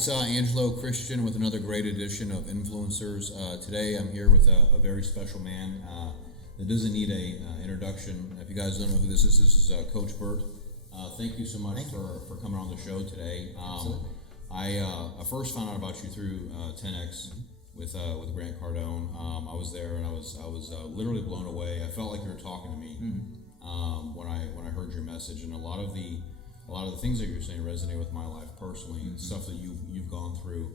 it's Angelo Christian with another great edition of Influencers. Today I'm here with a very special man that doesn't need a introduction. If you guys don't know who this is Coach Burt. Thank you so much for coming on the show today. I first found out about you through 10X with Grant Cardone. I was there and I was literally blown away. I felt like you were talking to me when I heard your message, and a lot of the things that you're saying resonate with my life personally, and stuff that you've gone through.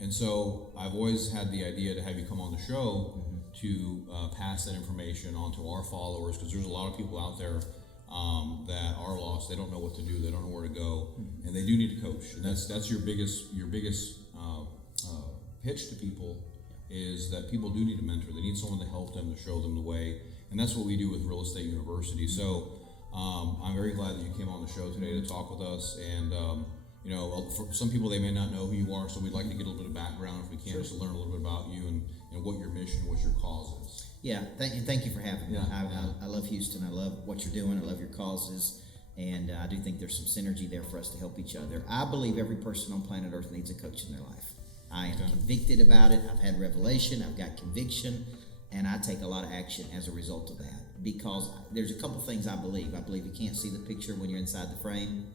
And so I've always had the idea to have you come on the show to pass that information on to our followers, because there's a lot of people out there that are lost. They don't know what to do. They don't know where to go, and they do need a coach. And that's your biggest pitch to people, is that people do need a mentor. They need someone to help them, to show them the way, and that's what we do with Real Estate University. So I'm very glad that you came on the show today to talk with us. And for some people, they may not know who you are, so we'd like to get a little bit of background, if we can, just to learn a little bit about you and what your mission, what your cause is. Yeah, thank you for having me. I love Houston. I love what you're doing. I love your causes, and I do think there's some synergy there for us to help each other. I believe every person on planet Earth needs a coach in their life. I am convicted about it. I've had revelation. I've got conviction, and I take a lot of action as a result of that, because there's a couple things I believe. I believe you can't see the picture when you're inside the frame.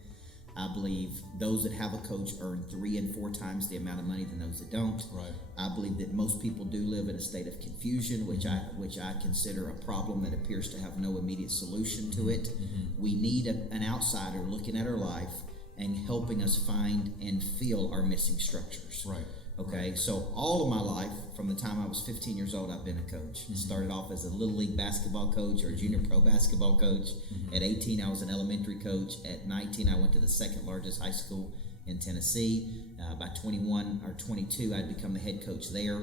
I believe those that have a coach earn 3 and 4 times the amount of money than those that don't. Right. I believe that most people do live in a state of confusion, which I consider a problem that appears to have no immediate solution to it. We need an outsider looking at our life and helping us find and feel our missing structures. Right. Okay, so all of my life, from the time I was 15 years old, I've been a coach. Started off as a little league basketball coach or a junior pro basketball coach. At 18, I was an elementary coach. At 19, I went to the second largest high school in Tennessee. By 21 or 22, I'd become the head coach there.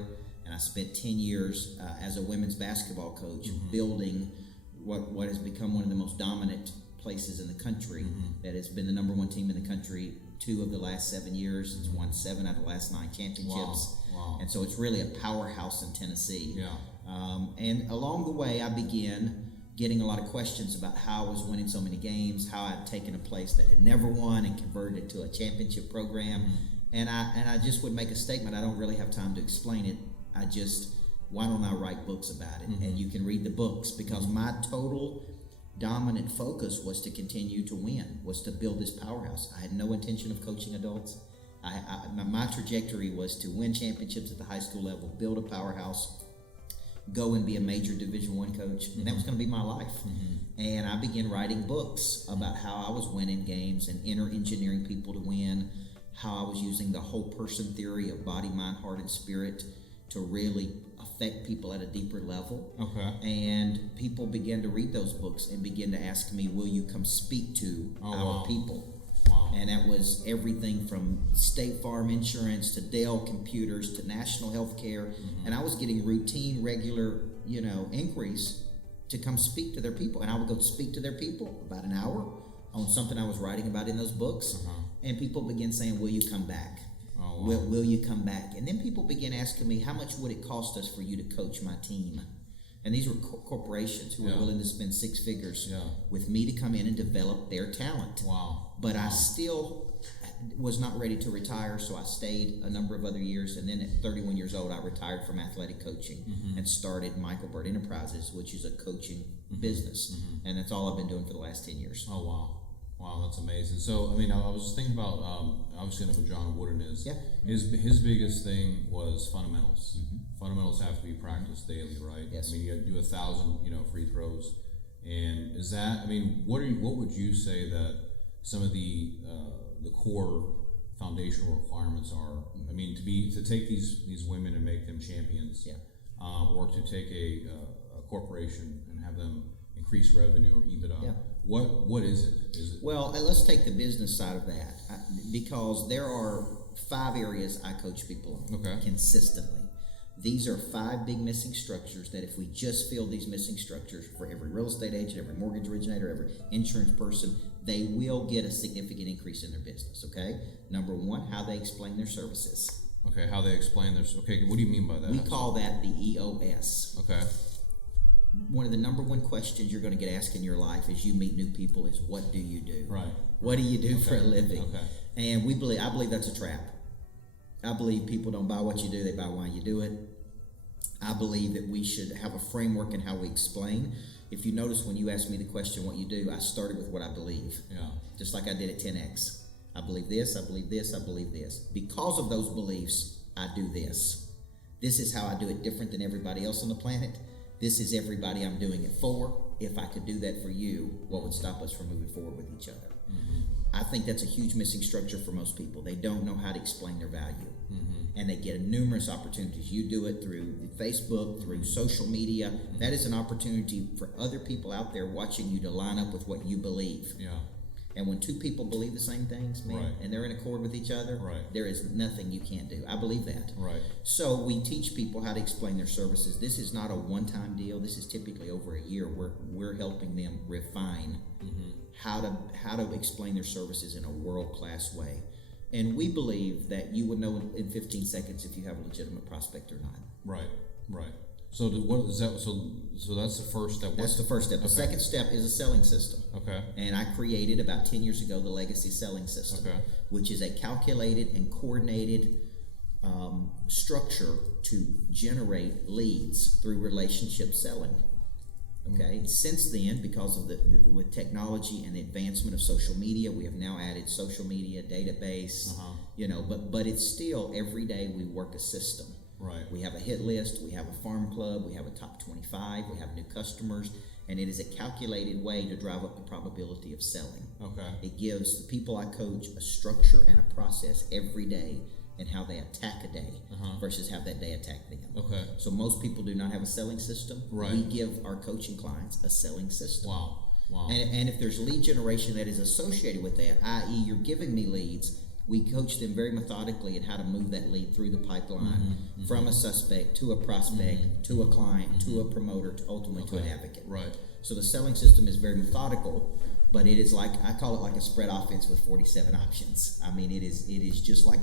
And I spent 10 years as a women's basketball coach, building what has become one of the most dominant places in the country, that has been the number 1 team in the country 2 of the last 7 years. It's won 7 out of the last 9 championships. Wow. And so it's really a powerhouse in Tennessee. Yeah. And along the way, I began getting a lot of questions about how I was winning so many games, how I'd taken a place that had never won and converted it to a championship program. And I just would make a statement. I don't really have time to explain it. Why don't I write books about it? And you can read the books, because my total dominant focus was to continue to win, was to build this powerhouse. I had no intention of coaching adults. My trajectory was to win championships at the high school level, build a powerhouse, go and be a major Division I coach, and that was going to be my life. And I began writing books about how I was winning games and engineering people to win, how I was using the whole person theory of body, mind, heart, and spirit to really affect people at a deeper level. Okay. And people began to read those books and begin to ask me, will you come speak to our people? Wow. And that was everything from State Farm Insurance to Dell Computers to National Health Care. And I was getting routine, regular, inquiries to come speak to their people. And I would go speak to their people about an hour on something I was writing about in those books. And people began saying, will you come back? Oh, wow. Will you come back? And then people began asking me, how much would it cost us for you to coach my team? And these were corporations who were willing to spend 6 figures with me to come in and develop their talent. Wow. But I still was not ready to retire, so I stayed a number of other years. And then at 31 years old, I retired from athletic coaching and started Micheal Burt Enterprises, which is a coaching business. And that's all I've been doing for the last 10 years. Oh, wow. Wow, that's amazing. So, I was just thinking about, obviously, who John Wooden is. Yeah. His biggest thing was fundamentals. Fundamentals have to be practiced daily, right? Yes. You got to do 1,000, free throws. And is that, what would you say that some of the core foundational requirements are? To take these women and make them champions, or to take a corporation and have them increase revenue or EBITDA. Yeah. What is it? Well, let's take the business side of that, because there are 5 areas I coach people on consistently. These are 5 big missing structures that if we just fill these missing structures for every real estate agent, every mortgage originator, every insurance person, they will get a significant increase in their business, okay? Number 1, how they explain their services. Okay, how they explain their... Okay, what do you mean by that? We call that the EOS. Okay. One of the number 1 questions you're going to get asked in your life as you meet new people is, what do you do? Right. What do you do for a living? Okay. And I believe that's a trap. I believe people don't buy what you do, they buy why you do it. I believe that we should have a framework in how we explain. If you notice, when you asked me the question, what you do, I started with what I believe. Yeah. Just like I did at 10X. I believe this, I believe this, I believe this. Because of those beliefs, I do this. This is how I do it different than everybody else on the planet. This is everybody I'm doing it for. If I could do that for you, what would stop us from moving forward with each other? Mm-hmm. I think that's a huge missing structure for most people. They don't know how to explain their value. Mm-hmm. And they get numerous opportunities. You do it through Facebook, through social media. Mm-hmm. That is an opportunity for other people out there watching you to line up with what you believe. Yeah. And when two people believe the same things, man, right. and they're in accord with each other, right. there is nothing you can't do. I believe that. Right. So we teach people how to explain their services. This is not a one-time deal. This is typically over a year where we're helping them refine mm-hmm. how to explain their services in a world-class way. And we believe that you would know in 15 seconds if you have a legitimate prospect or not. Right, right. So what is that? So that's the first step. That's the first step. The second step is a selling system. Okay. And I created about 10 years ago the Legacy Selling System, okay. which is a calculated and coordinated structure to generate leads through relationship selling. Okay. Mm-hmm. Since then, because of with technology and the advancement of social media, we have now added social media database. But it's still every day we work a system. Right. We have a hit list, we have a farm club, we have a top 25, we have new customers, and it is a calculated way to drive up the probability of selling. Okay. It gives the people I coach a structure and a process every day and how they attack a day versus how that day attack them. Okay. So most people do not have a selling system. Right. We give our coaching clients a selling system. Wow. And if there's lead generation that is associated with that, i.e. you're giving me leads, we coach them very methodically in how to move that lead through the pipeline from a suspect to a prospect to a client to a promoter to ultimately to an advocate. Right. So the selling system is very methodical, but it is like, I call it like a spread offense with 47 options. I mean, it is just like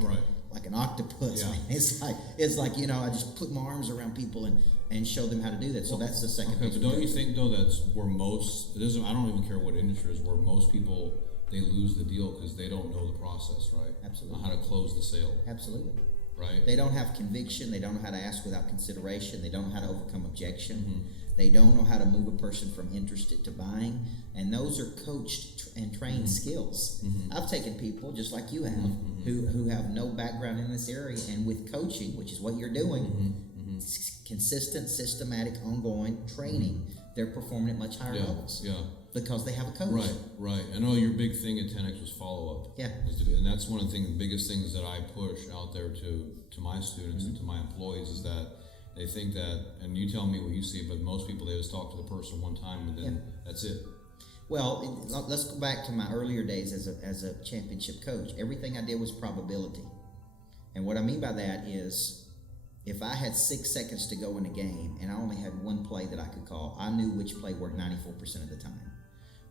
like an octopus. Yeah. Man. It's like I just put my arms around people and show them how to do that. So that's the second. Okay, but don't you think though that's where I don't even care what industry it is, where most people, they lose the deal because they don't know the process, right? Absolutely. How to close the sale. Absolutely. Right. They don't have conviction. They don't know how to ask without consideration. They don't know how to overcome objection. Mm-hmm. They don't know how to move a person from interested to buying. And those are coached and trained skills. Mm-hmm. I've taken people, just like you have, who have no background in this area. And with coaching, which is what you're doing, consistent, systematic, ongoing training, they're performing at much higher levels. Yeah. Because they have a coach. Right. I know your big thing at 10X was follow-up. Yeah. And that's one of the biggest things that I push out there to my students and to my employees is that they think that, and you tell me what you see, but most people, they just talk to the person one time and then that's it. Well, let's go back to my earlier days as a championship coach. Everything I did was probability. And what I mean by that is, if I had 6 seconds to go in a game and I only had one play that I could call, I knew which play worked 94% of the time.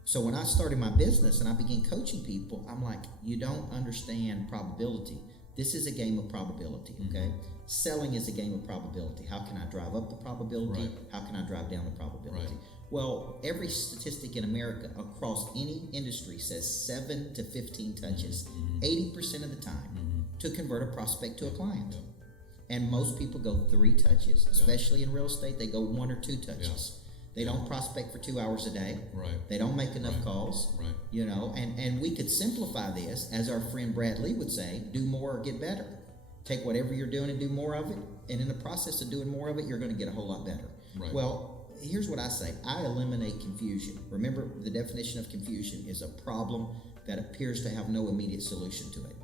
So when I started my business and I began coaching people, I'm like, you don't understand probability. This is a game of probability, okay? Selling is a game of probability. How can I drive up the probability? Right. How can I drive down the probability? Right. Well, every statistic in America across any industry says 7 to 15 touches, 80% of the time, to convert a prospect to a client. Yep. And most people go 3 touches, especially in real estate. They go 1 or 2 touches. They don't prospect for 2 hours a day. Right. They don't make enough calls. Right. And we could simplify this, as our friend Brad Lee would say, do more or get better. Take whatever you're doing and do more of it. And in the process of doing more of it, you're going to get a whole lot better. Right. Well, here's what I say. I eliminate confusion. Remember, the definition of confusion is a problem that appears to have no immediate solution to it.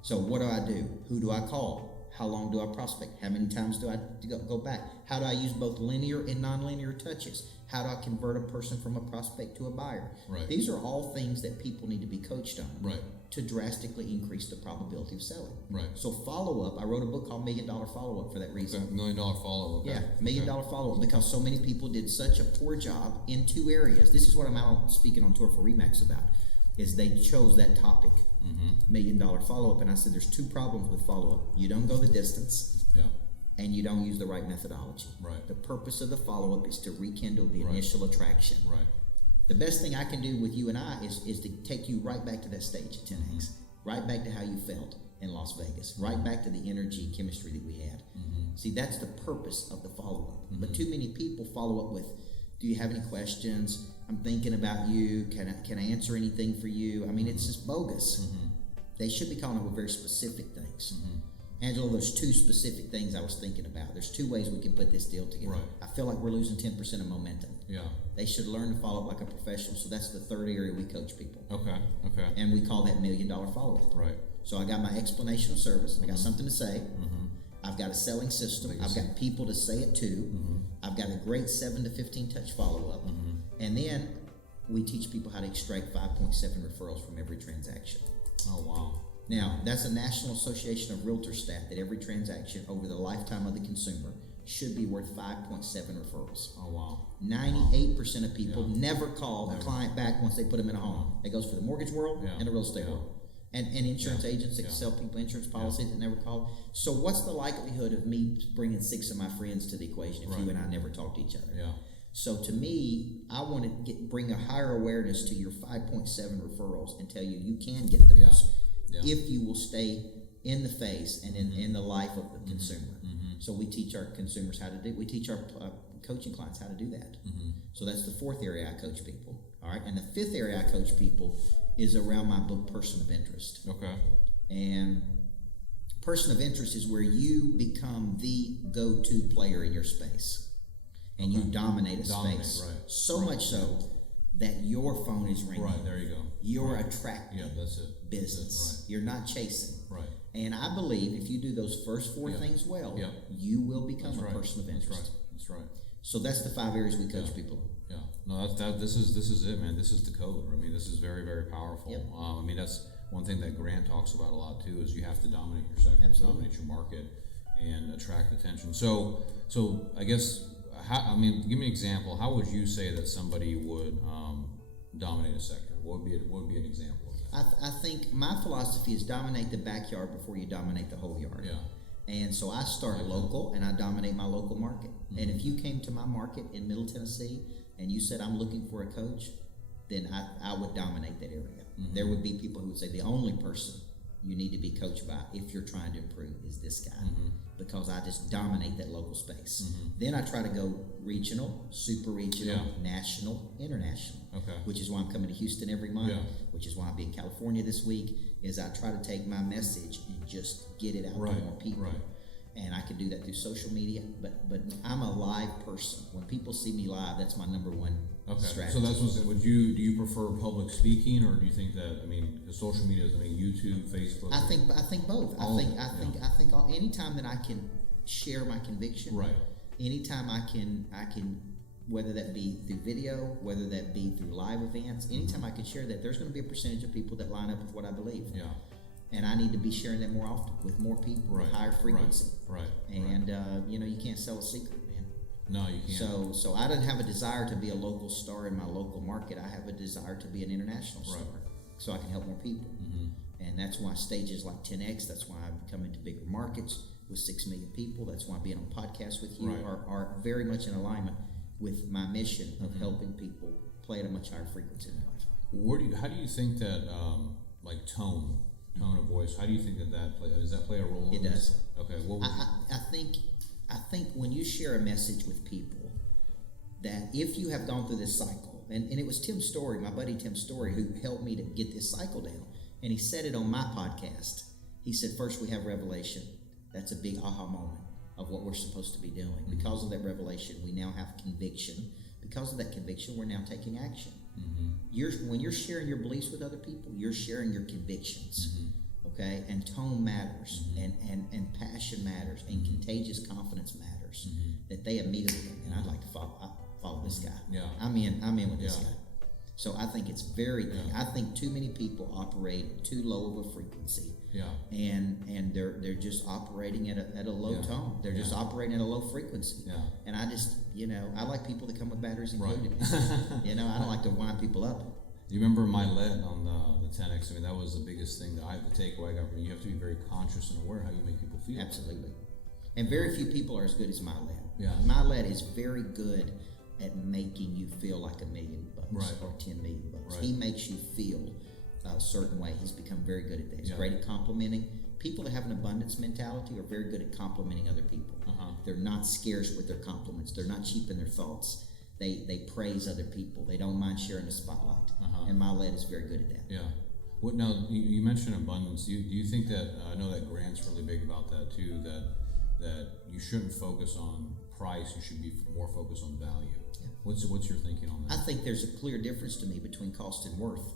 So what do? Who do I call? How long do I prospect? How many times do I go back? How do I use both linear and nonlinear touches? How do I convert a person from a prospect to a buyer? Right. These are all things that people need to be coached on to drastically increase the probability of selling. Right. So follow-up, I wrote a book called $1 Million Follow-Up for that reason. $1 million follow-up. Yeah, $1 Million Follow-Up, because so many people did such a poor job in 2 areas. This is what I'm out speaking on tour for Remax about, is they chose that topic, $1 Million Follow-Up, and I said there's 2 problems with follow-up. You don't go the distance, and you don't use the right methodology. Right. The purpose of the follow-up is to rekindle the initial attraction. Right. The best thing I can do with you and I is to take you right back to that stage at 10X right back to how you felt in Las Vegas, right back to the energy chemistry that we had. See, that's the purpose of the follow-up. But too many people follow up with, do you have any questions? I'm thinking about you. Can I answer anything for you? I mean, it's just bogus. They should be calling up with very specific things. Angelo, there's 2 specific things I was thinking about. There's 2 ways we can put this deal together. Right. I feel like we're losing 10% of momentum. Yeah. They should learn to follow up like a professional. So that's the 3rd area we coach people. Okay. And we call that $1 million follow-up. Right. So I got my explanation of service. I got something to say. I've got a selling system. I've got people to say it to. I've got a great 7 to 15 touch follow-up. And then we teach people how to extract 5.7 referrals from every transaction. Oh, wow. Now, that's a National Association of Realtors stat that every transaction over the lifetime of the consumer should be worth 5.7 referrals. Oh, wow. 98% of people never call the client back once they put them in a home. That goes for the mortgage world and the real estate world. And insurance agents that sell people insurance policies that never call. So what's the likelihood of me bringing 6 of my friends to the equation if you and I never talk to each other? Yeah. So to me, I want to bring a higher awareness to your 5.7 referrals and tell you you can get those if you will stay in the face and in the life of the consumer. So we teach our consumers how to do. We teach our coaching clients how to do that. So that's the 4th area I coach people. All right, and the 5th area I coach people is around my book, Person of Interest. Okay. And Person of Interest is where you become the go-to player in your space. And you dominate a space. Right. So much so that your phone is ringing. Right, there you go. You're attracting that's it. business. That's it. You're not chasing. Right. And I believe if you do those first 4 things well, you will become a person of interest. That's right. So that's the 5 areas we coach people on. Yeah. No, this is it, man. This is the code. I mean, this is very, very powerful. I mean, that's one thing that Grant talks about a lot too, is you have to dominate your sector, dominate your market, and attract attention. So I guess, give me an example. How would you say that somebody would dominate a sector? What would be an example of that? I think my philosophy is dominate the backyard before you dominate the whole yard. Yeah. And so I start local and I dominate my local market. And if you came to my market in Middle Tennessee and you said, I'm looking for a coach, then I would dominate that area. There would be people who would say the only person you need to be coached by if you're trying to improve is this guy, because I just dominate that local space. Then I try to go regional, super regional, national, international, which is why I'm coming to Houston every month, which is why I'll be in California this week, is I try to take my message and just get it out to more people. And I can do that through social media, but I'm a live person. When people see me live, that's my number one strategy. So that's what do you prefer public speaking, or do you think that, the social media is, YouTube, Facebook? I think both. I think anytime that I can share my conviction, anytime I can, whether that be through video, whether that be through live events, anytime I can share that, there's going to be a percentage of people that line up with what I believe. And I need to be sharing that more often with more people, with higher frequency. And you can't sell a secret, man. No, you can't. So I don't have a desire to be a local star in my local market. I have a desire to be an international star, so I can help more people. And that's why stages like 10X. That's why I'm coming to bigger markets with 6 million people. That's why being on podcasts with you are very much in alignment with my mission of helping people play at a much higher frequency in their life. How do you think that tone of voice? How do you think does that play a role? It does. Okay. I think when you share a message with people, that if you have gone through this cycle, and it was Tim Story, my buddy Tim Story, who helped me to get this cycle down, and he said it on my podcast. He said, first we have revelation. That's a big aha moment of what we're supposed to be doing. Because of that revelation, we now have conviction. Because of that conviction, we're now taking action. When you're sharing your beliefs with other people, you're sharing your convictions, okay? And tone matters, and passion matters, and contagious confidence matters. That they immediately, and I'd like to follow this guy. I'm in with this guy. So I think it's I think too many people operate too low of a frequency. And they're just operating at a low tone. They're just operating at a low frequency. And I just, I like people that come with batteries included. I don't like to wind people up. You remember my lead on the 10X? That was the biggest thing that the takeaway I got from you. You have to be very conscious and aware how you make people feel. Absolutely. And very few people are as good as my lead. My lead is very good at making you feel like $1 million or $10 million. He makes you feel a certain way. He's become very good at that. He's Yeah. great at complimenting. People that have an abundance mentality are very good at complimenting other people. They're not scarce with their compliments. They're not cheap in their thoughts. They praise other people. They don't mind sharing the spotlight. And Micheal is very good at that. Yeah. What now? You mentioned abundance. Do you think that I know that Grant's really big about that too? That you shouldn't focus on price. You should be more focused on value. Yeah. What's your thinking on that? I think there's a clear difference to me between cost and worth.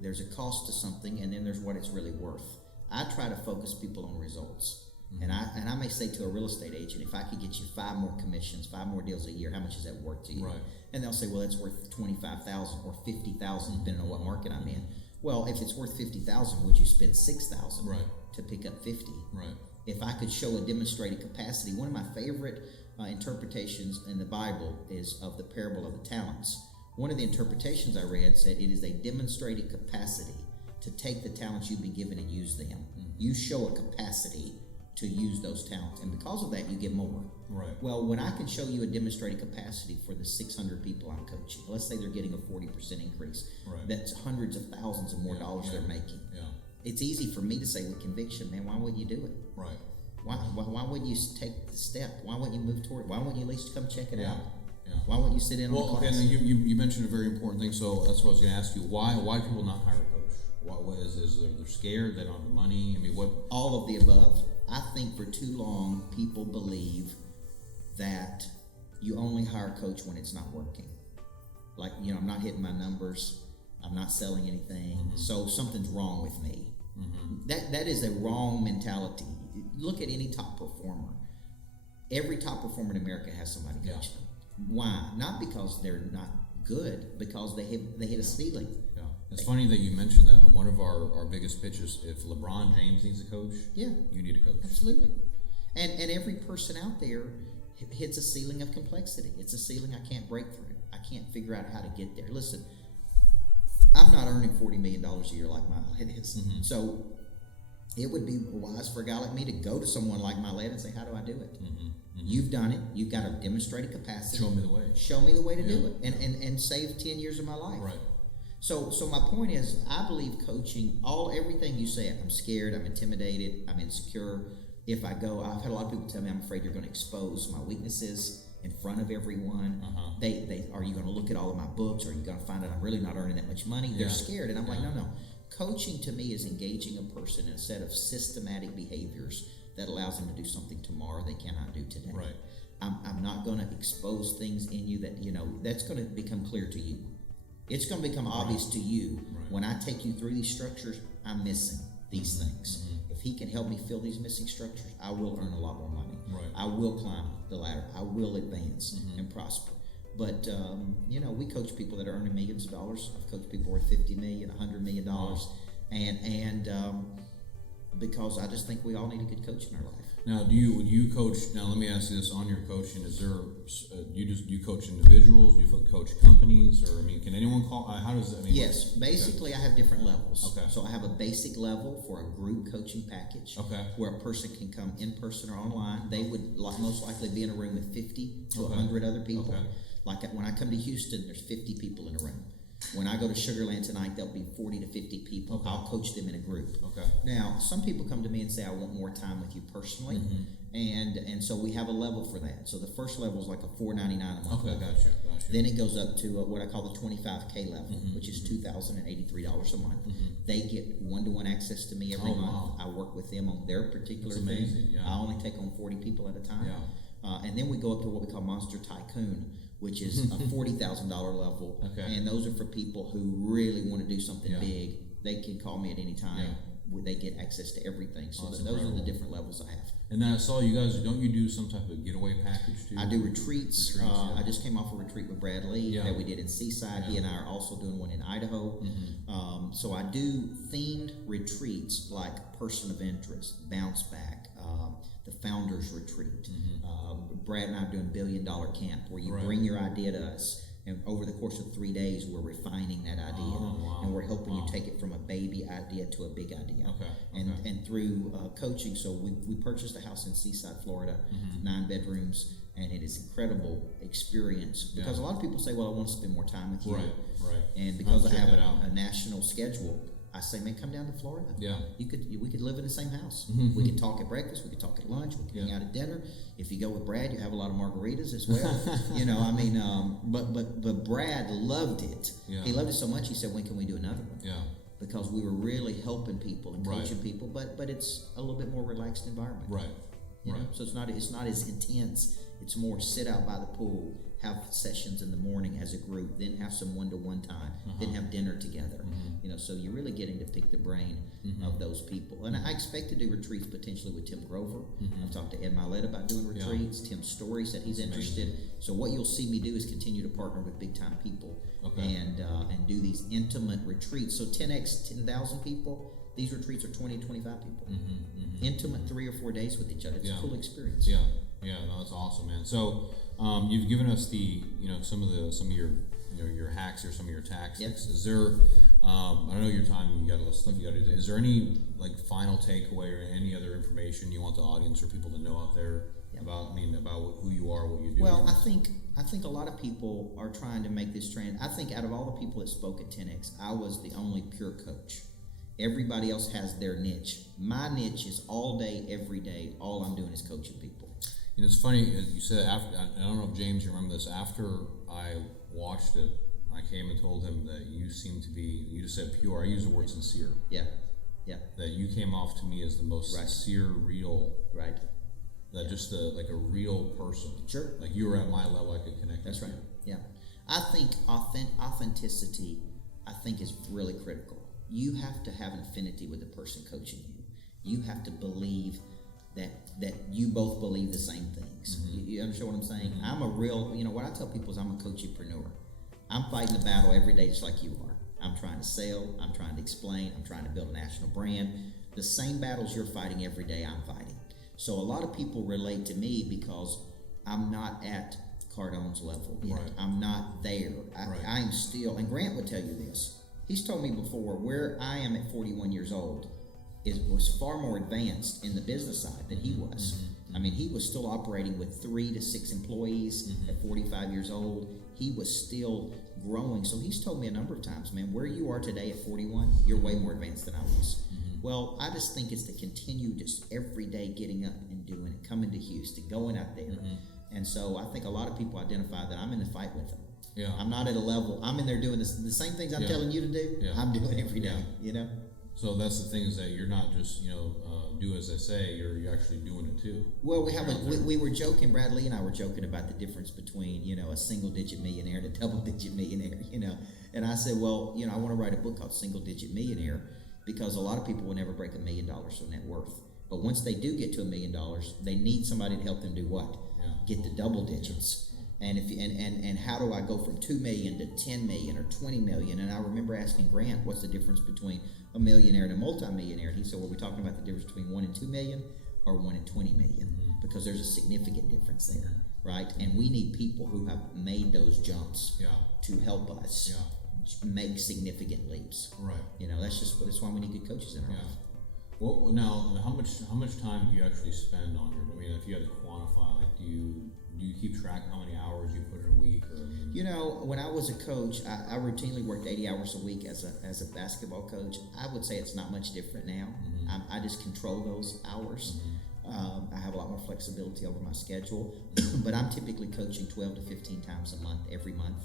There's a cost to something, and then there's what it's really worth. I try to focus people on results. And I may say to a real estate agent, if I could get you 5 more commissions, 5 more deals a year, how much is that worth to you? Right. And they'll say, well, it's worth $25,000 or $50,000, depending on what market I'm in. Well, if it's worth $50,000, would you spend $6,000 Right. to pick up 50? Right. If I could show a demonstrated capacity, one of my favorite interpretations in the Bible is of the parable of the talents. One of the interpretations I read said it is a demonstrated capacity to take the talents you've been given and use them. You show a capacity to use those talents, and because of that, you get more. Right. Well, when I can show you a demonstrated capacity for the 600 people I'm coaching, let's say they're getting a 40% increase. Right. That's hundreds of thousands of more dollars they're making. Yeah. It's easy for me to say with conviction, man, why wouldn't you do it? Right. Why wouldn't you take the step? Why wouldn't you move toward it? Why wouldn't you at least come check it out? Yeah. Why wouldn't you sit in on the Well, class? and you mentioned a very important thing, so that's what I was going to ask you. Why do people not hire a coach? What is they're scared? They don't have the money? I mean, what? All of the above. I think for too long people believe that you only hire a coach when it's not working. Like, I'm not hitting my numbers, I'm not selling anything, so something's wrong with me. That is a wrong mentality. Look at any top performer. Every top performer in America has somebody coach them. Why? Not because they're not good, because they hit a ceiling. Yeah. It's funny that you mentioned that. One of our biggest pitches, if LeBron James needs a coach, you need a coach. Absolutely. And every person out there hits a ceiling of complexity. It's a ceiling I can't break through. I can't figure out how to get there. Listen, I'm not earning $40 million a year like Micheal is. So it would be wise for a guy like me to go to someone like Micheal and say, how do I do it? You've done it. You've got a demonstrated capacity. Show me the way. Show me the way to do it and save 10 years of my life. Right. So my point is, I believe coaching, everything you say, I'm scared, I'm intimidated, I'm insecure. If I go, I've had a lot of people tell me, I'm afraid you're going to expose my weaknesses in front of everyone. They are you going to look at all of my books? Are you going to find out I'm really not earning that much money? They're scared. And I'm like, no. Coaching to me is engaging a person in a set of systematic behaviors that allows them to do something tomorrow they cannot do today. Right. I'm not going to expose things in you that, that's going to become clear to you. It's going to become obvious to you when I take you through these structures. I'm missing these things. If he can help me fill these missing structures, I will earn a lot more money. Right. I will climb the ladder. I will advance and prosper. But we coach people that are earning millions of dollars. I've coached people worth $50 million, $100 million, and because I just think we all need a good coach in our life. Now, would you coach? Now, let me ask you this: on your coaching, is there you coach individuals? Do you coach companies, or can anyone call? How does that? Yes, basically, I have different levels. Okay. So I have a basic level for a group coaching package. Okay. Where a person can come in person or online. They would most likely be in a room with 50 to 100 other people. Okay. Like when I come to Houston, there's 50 people in a room. When I go to Sugar Land tonight, there'll be 40 to 50 people. Okay. I'll coach them in a group. Okay. Now, some people come to me and say, I want more time with you personally. And so we have a level for that. So the first level is like a $4.99 a month. Okay, level. gotcha. Then it goes up to what I call the 25K level, which is $2,083 a month. They get one-to-one access to me every month. Wow. I work with them on their particular That's amazing. thing. Yeah. I only take on 40 people at a time. Yeah. And then we go up to what we call Monster Tycoon, which is a $40,000 level. Okay. And those are for people who really want to do something big. They can call me at any time. Yeah. They get access to everything. So That's those incredible. are the different levels I have. And then I saw you guys. Don't you do some type of getaway package too? I do retreats. Yeah. I just came off a retreat with Brad Lee that we did in Seaside. He and I are also doing one in Idaho. So I do themed retreats like Person of Interest, Bounce Back, the Founders Retreat. Brad and I are doing $1 Billion Camp, where you bring your idea to us. And over the course of 3 days, we're refining that idea, and we're helping you take it from a baby idea to a big idea. And through coaching, so we purchased a house in Seaside, Florida, 9 bedrooms, and it is incredible experience because a lot of people say, "Well, I want to spend more time with you." Right. And because I have check that out. a national schedule, I say, man, come down to Florida. Yeah. We could live in the same house. Mm-hmm. We could talk at breakfast. We could talk at lunch. We could hang out at dinner. If you go with Brad, you have a lot of margaritas as well. But Brad loved it. Yeah. He loved it so much. He said, when can we do another one? Yeah. Because we were really helping people and Right. coaching people, but it's a little bit more relaxed environment. Right. You know? Right. So it's not as intense. It's more sit out by the pool, have sessions in the morning as a group, then have some one-to-one time, then have dinner together. You know, so you're really getting to pick the brain of those people. And I expect to do retreats potentially with Tim Grover. I've talked to Ed Milet about doing retreats. Tim Story said he's interested. So what you'll see me do is continue to partner with big-time people and do these intimate retreats. So 10x, 10,000 people. These retreats are 20 to 25 people. Intimate 3 or 4 days with each other. It's a cool experience. Yeah. Yeah, no, that's awesome, man. So you've given us the, some of your, your hacks or some of your tactics. Yep. Is there, I know your time, you got a lot of stuff you got to do. Is there any final takeaway or any other information you want the audience or people to know out there about who you are, what you do? Well, I think a lot of people are trying to make this trend. I think out of all the people that spoke at 10X, I was the only pure coach. Everybody else has their niche. My niche is all day, every day. All I'm doing is coaching people. And it's funny, you said after, I don't know if James, you remember this, after I watched it, I came and told him that you seem to be, you just said pure, I use the word sincere. Yeah. That you came off to me as the most sincere, real. Right. That just like a real person. Sure. Like you were at my level, I could connect That's with right. you. Yeah. I think authenticity, is really critical. You have to have an affinity with the person coaching you. You have to believe that you both believe the same things. You understand what I'm saying? I'm a real, what I tell people is I'm a coachepreneur. I'm fighting the battle every day just like you are. I'm trying to sell, I'm trying to explain, I'm trying to build a national brand. The same battles you're fighting every day, I'm fighting. So a lot of people relate to me because I'm not at Cardone's level yet. Right. I'm not there. I'm still, and Grant would tell you this. He's told me before, where I am at 41 years old was far more advanced in the business side than he was. I mean, he was still operating with 3 to 6 employees at 45 years old. He was still growing. So he's told me a number of times, man, where you are today at 41, you're way more advanced than I was. Well, I just think it's to continue just every day getting up and doing it, coming to Houston, going out there. And so I think a lot of people identify that I'm in the fight with them. Yeah. I'm not at a level, I'm in there doing the same things I'm telling you to do, I'm doing every day, So that's the thing, is that you're not just, do as I say, you're actually doing it too. Well, we were joking, Brad Lee and I were joking about the difference between, a single-digit millionaire and a double-digit millionaire, And I said, well, I want to write a book called Single Digit Millionaire because a lot of people will never break $1 million of net worth. But once they do get to $1 million, they need somebody to help them do what? Get the double digits. And and how do I go from 2 million to 10 million or 20 million? And I remember asking Grant, what's the difference between a millionaire and a multimillionaire? And he said, well, we're talking about the difference between 1 and 2 million or 1 and 20 million, because there's a significant difference there, right? And we need people who have made those jumps to help us make significant leaps. Right. That's why we need good coaches in our life. Well, now, how much time do you actually spend on your? I mean, if you had to quantify, do you keep track of how many hours you put in a week? Or, when I was a coach, I routinely worked 80 hours a week as a basketball coach. I would say it's not much different now. I just control those hours. I have a lot more flexibility over my schedule, but I'm typically coaching 12 to 15 times a month, every month.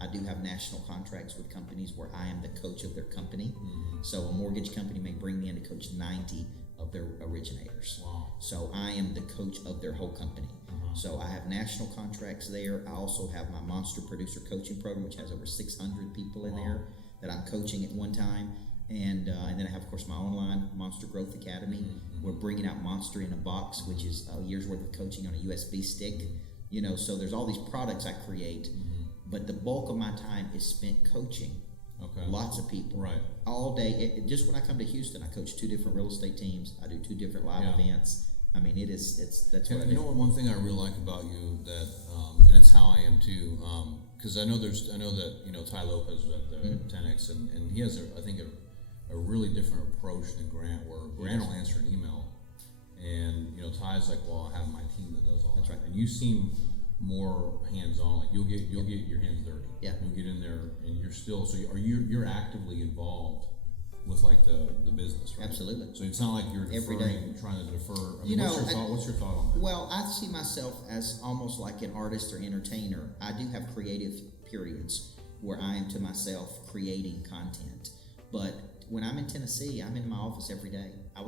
I do have national contracts with companies where I am the coach of their company. So a mortgage company may bring me in to coach 90 of their originators. Wow. So I am the coach of their whole company. So I have national contracts there. I also have my Monster Producer Coaching Program, which has over 600 people in there that I'm coaching at one time. And then I have, of course, my online Monster Growth Academy. We're bringing out Monster in a Box, which is a year's worth of coaching on a USB stick. So there's all these products I create, but the bulk of my time is spent coaching. Okay. Lots of people. Right. All day. Just when I come to Houston, I coach 2 different real estate teams. I do 2 different live events. I mean, that's what I do. You know what? One thing I really like about you that, and it's how I am too, because I know that Ty Lopez was at the 10X, and he has I think a really different approach than Grant, where Grant will answer an email, and Ty's like, well, I have my team that does all That's that. right. And you seem more hands-on. Like you'll get your hands dirty. Yeah. You'll get in there, and you're still. So you're actively involved with like the business, right? Absolutely. So it's not like you're Every day. trying to defer. I mean, You know, what's your thought on that? Well, I see myself as almost like an artist or entertainer. I do have creative periods where I am to myself creating content. But when I'm in Tennessee, I'm in my office every day. I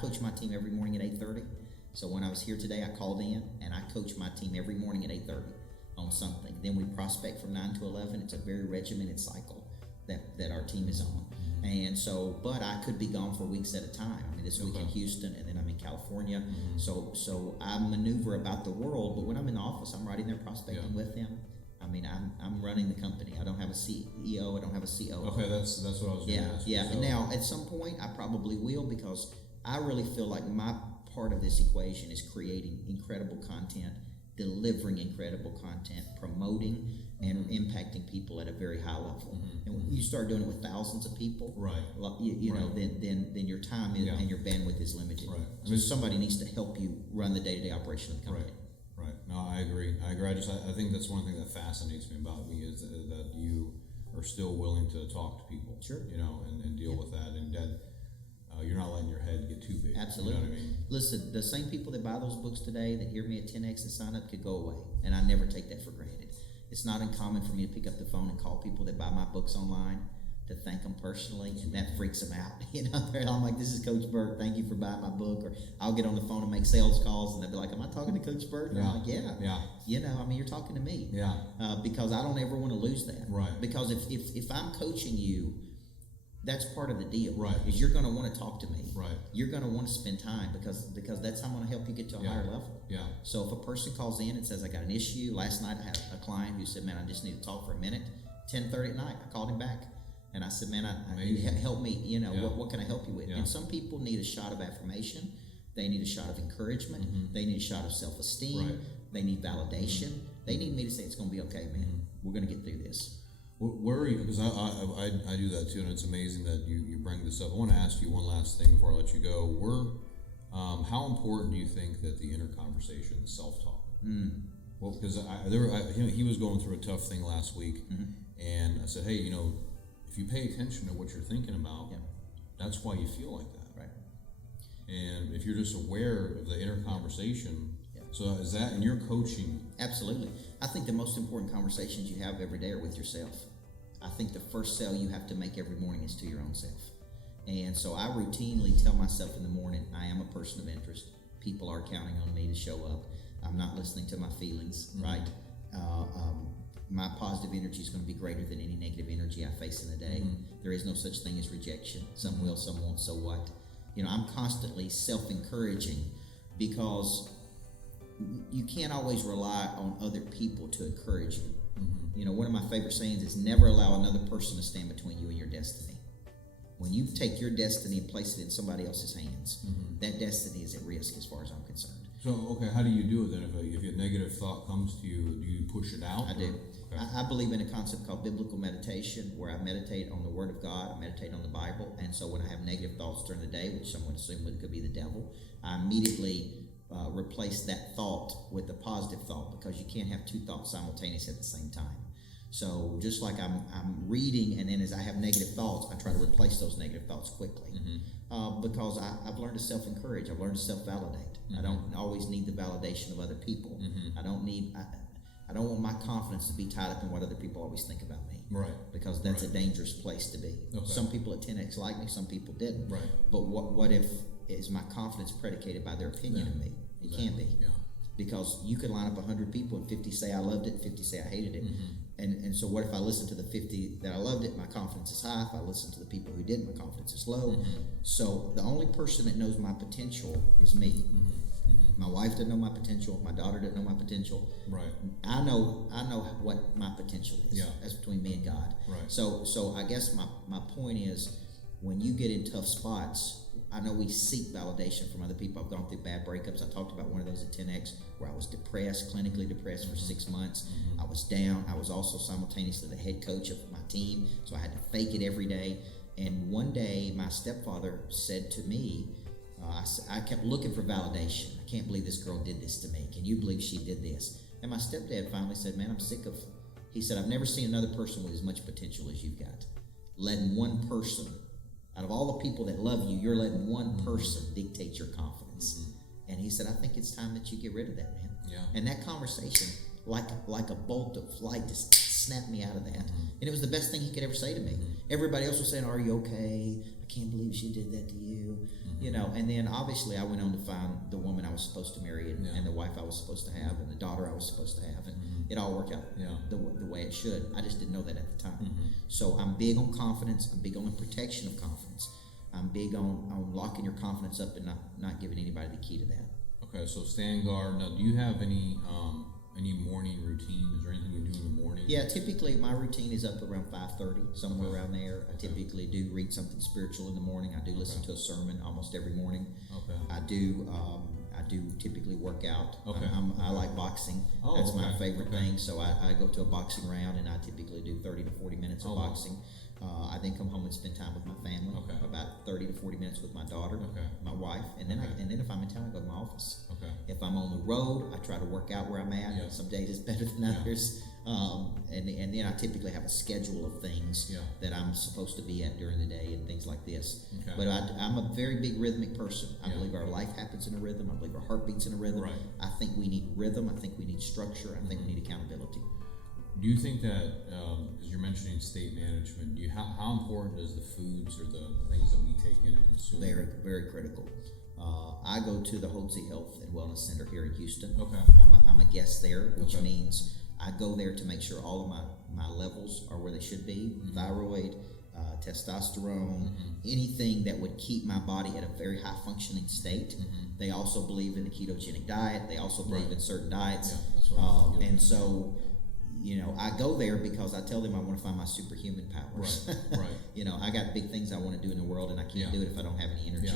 coach my team every morning at 8:30. So when I was here today, I called in and I coach my team every morning at 8:30 on something. Then we prospect from 9 to 11. It's a very regimented cycle that our team is on. And so, but I could be gone for weeks at a time. I mean, this week in Houston, and then I'm in California. So I maneuver about the world. But when I'm in the office, I'm right in there prospecting with them. I mean, I'm running the company. I don't have a CEO. I don't have a COO. Okay, that's what I was going to ask. Yeah. So, Now, at some point, I probably will, because I really feel like my part of this equation is creating incredible content, delivering incredible content, promoting and impacting people at a very high level. And when you start doing it with thousands of people, right? You know, then your time and your bandwidth is limited. Right. So somebody needs to help you run the day-to-day operation of the company. Right. No, I agree. I think that's one thing that fascinates me about me is that you are still willing to talk to people. Sure. You know, and deal with that, and that you're not letting your head get too big. Absolutely. You know what I mean? Listen, the same people that buy those books today that hear me at 10X and sign up could go away, and I never take that for granted. It's not uncommon for me to pick up the phone and call people that buy my books online to thank them personally, and that freaks them out. You know, I'm like, "This is Coach Burt. Thank you for buying my book." Or I'll get on the phone and make sales calls, and they'll be like, "Am I talking to Coach Burt?" And I'm like, "Yeah." You know, I mean, you're talking to me. Yeah. Because I don't ever want to lose that. Right. Because if I'm coaching you, that's part of the deal. Right. Is you're going to want to talk to me. Right. You're going to want to spend time because that's how I'm going to help you get to a higher level. Yeah. So if a person calls in and says, "I got an issue," last night I had a client who said, "Man, I just need to talk for a minute." 10:30 at night, I called him back. And I said, "Man, I need help me. You know, what can I help you with?" And some people need a shot of affirmation. They need a shot of encouragement. They need a shot of self-esteem. Right. They need validation. They need me to say, "It's going to be okay, man. We're going to get through this." Where are you? Because I do that too, and it's amazing that you bring this up. I want to ask you one last thing before I let you go. How important do you think that the inner conversation, the self-talk? Well, because he was going through a tough thing last week, and I said, "Hey, you know, if you pay attention to what you're thinking about, that's why you feel like that, right? And if you're just aware of the inner conversation, so is that in your coaching?" Absolutely. I think the most important conversations you have every day are with yourself. I think the first sale you have to make every morning is to your own self. And so I routinely tell myself in the morning, I am a person of interest. People are counting on me to show up. I'm not listening to my feelings, right? My positive energy is going to be greater than any negative energy I face in the day. There is no such thing as rejection. Some will, some won't, so what? You know, I'm constantly self-encouraging because you can't always rely on other people to encourage you. You know, one of my favorite sayings is never allow another person to stand between you and your destiny. When you take your destiny and place it in somebody else's hands, that destiny is at risk as far as I'm concerned. So, okay, how do you do it then? If a negative thought comes to you, do you push it out? I do. Okay. I believe in a concept called biblical meditation, where I meditate on the Word of God, I meditate on the Bible, and so when I have negative thoughts during the day, which some would assume could be the devil, I immediately replace that thought with a positive thought, because you can't have two thoughts simultaneously at the same time. So just like I'm reading, and then as I have negative thoughts, I try to replace those negative thoughts quickly, because I've learned to self-encourage. I've learned to self-validate. I don't always need the validation of other people. I don't want my confidence to be tied up in what other people always think about me. Right. Because that's a dangerous place to be. Okay. Some people at 10X like me, some people didn't. Right. But what if is my confidence predicated by their opinion of me? It can't be. Yeah. Because you could line up 100 people and 50 say I loved it, 50 say I hated it. And so what if I listen to the 50 that I loved it, my confidence is high. If I listen to the people who didn't, my confidence is low. So the only person that knows my potential is me. My wife doesn't know my potential. My daughter doesn't know my potential. Right. I know what my potential is. Yeah. That's between me and God. Right. So I guess my point is, when you get in tough spots, I know we seek validation from other people. I've gone through bad breakups. I talked about one of those at 10X, where I was depressed, clinically depressed for 6 months. I was down. I was also simultaneously the head coach of my team, so I had to fake it every day. And one day, my stepfather said to me, I kept looking for validation. I can't believe this girl did this to me. Can you believe she did this? And my stepdad finally said, "Man, I'm sick of," he said, "I've never seen another person with as much potential as you've got. Letting one person out of all the people that love you, you're letting one person dictate your confidence. And he said, I think it's time that you get rid of that, man. Yeah. And that conversation, like a bolt of light, just snapped me out of that. And it was the best thing he could ever say to me. Everybody else was saying, are you okay? I can't believe she did that to you. You know, and then obviously I went on to find the woman I was supposed to marry and the wife I was supposed to have and the daughter I was supposed to have. And it all worked out the way it should. I just didn't know that at the time. So I'm big on confidence. I'm big on the protection of confidence. I'm big on locking your confidence up and not giving anybody the key to that. Okay, so stand guard. Now, do you have any morning routine? Is there anything you do in the morning? Yeah, typically my routine is up around 5:30, somewhere around there. I typically do read something spiritual in the morning. I do listen to a sermon almost every morning. Okay. I do typically work out. Okay. I like boxing. That's my favorite thing. So I go to a boxing round and I typically do 30 to 40 minutes of boxing. I then come home and spend time with my family. About 30 to 40 minutes with my daughter, my wife, and then if I'm in town, I go to my office. If I'm on the road, I try to work out where I'm at. Some days it's better than others. And then I typically have a schedule of things that I'm supposed to be at during the day and things like this. But I'm a very big rhythmic person. I believe our life happens in a rhythm. I believe our heart beats in a rhythm. I think we need rhythm. I think we need structure. I think we need accountability. Do you think that, as you're mentioning state management, how important is the foods or the things that we take in and consume? Very, very critical. I go to the Holtzy Health and Wellness Center here in Houston. I'm a guest there, which means I go there to make sure all of my levels are where they should be. Thyroid, testosterone, anything that would keep my body at a very high functioning state. They also believe in the ketogenic diet. They also believe in certain diets. And so, you know, I go there because I tell them I want to find my superhuman powers. You know, I got big things I want to do in the world, and I can't do it if I don't have any energy.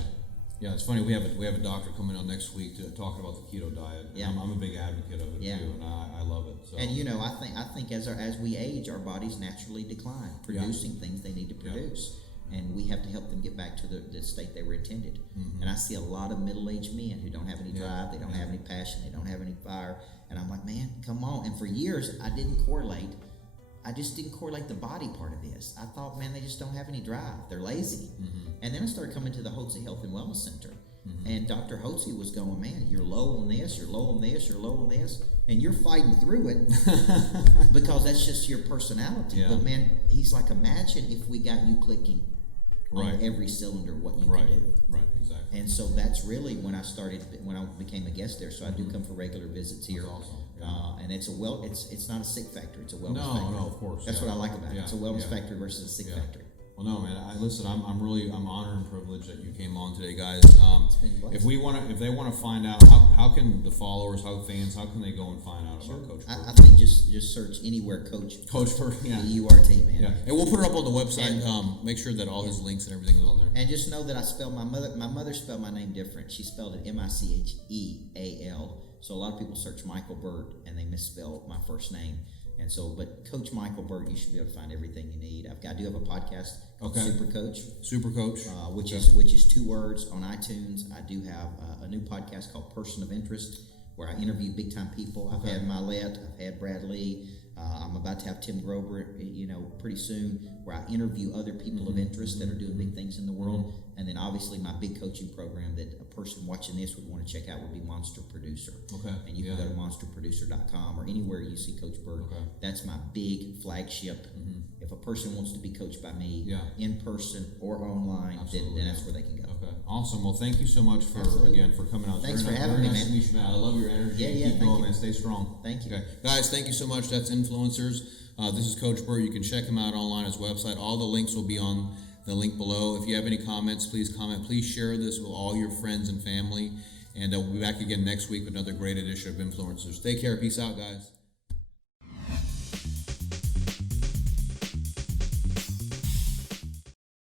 Yeah, it's funny. We have a doctor coming on next week to talk about the keto diet. I'm a big advocate of it too, and I love it. So. And you know, I think as we age, our bodies naturally decline, producing things they need to produce, and we have to help them get back to the state they were intended. And I see a lot of middle-aged men who don't have any drive, they don't have any passion, they don't have any fire, and I'm like, man, come on. And for years, I just didn't correlate the body part of this. I thought, man, they just don't have any drive. They're lazy. And then I started coming to the Holtzy Health and Wellness Center. And Dr. Holtzy was going, man, you're low on this, you're low on this, you're low on this. And you're fighting through it because that's just your personality. But, man, he's like, imagine if we got you clicking on every cylinder what you can do. Exactly. And so that's really when I became a guest there. So I do come for regular visits here. That's awesome. And it's not a sick factory, it's a wellness factory. No, of course. That's what I like about it. It's a wellness factory versus a sick factory. Well, no, man. I'm honored and privileged that you came on today, guys. If they want to find out, how can the followers, how can they go and find out about Coach Burt? I think just search anywhere Coach Burt, URT, man. Yeah, and we'll put it up on the website. Make sure that all his links and everything is on there. And just know that I spelled my mother spelled my name different. She spelled it Micheal. So a lot of people search Micheal Burt and they misspell my first name. And so, but Coach Micheal Burt, you should be able to find everything you need. I do have a podcast called Super Coach, which is 2 words on iTunes. I do have a new podcast called Person of Interest, where I interview big time people. I've had Milet, I've had Brad Lee. I'm about to have Tim Grover, pretty soon, where I interview other people of interest that are doing big things in the world. And then obviously my big coaching program that a person watching this would want to check out would be Monster Producer. And you can go to monsterproducer.com or anywhere you see Coach Burt. That's my big flagship. If a person wants to be coached by me in person or online, then that's where they can go. Awesome. Well, thank you so much for coming out. Thanks for having me, man. Nice to meet you, man. I love your energy. Keep going, man. Stay strong. Thank you. Okay. Guys, thank you so much. That's Influencers. This is Coach Burt. You can check him out online, his website. All the links will be on the link below. If you have any comments, please comment. Please share this with all your friends and family. And we'll be back again next week with another great edition of Influencers. Take care. Peace out, guys.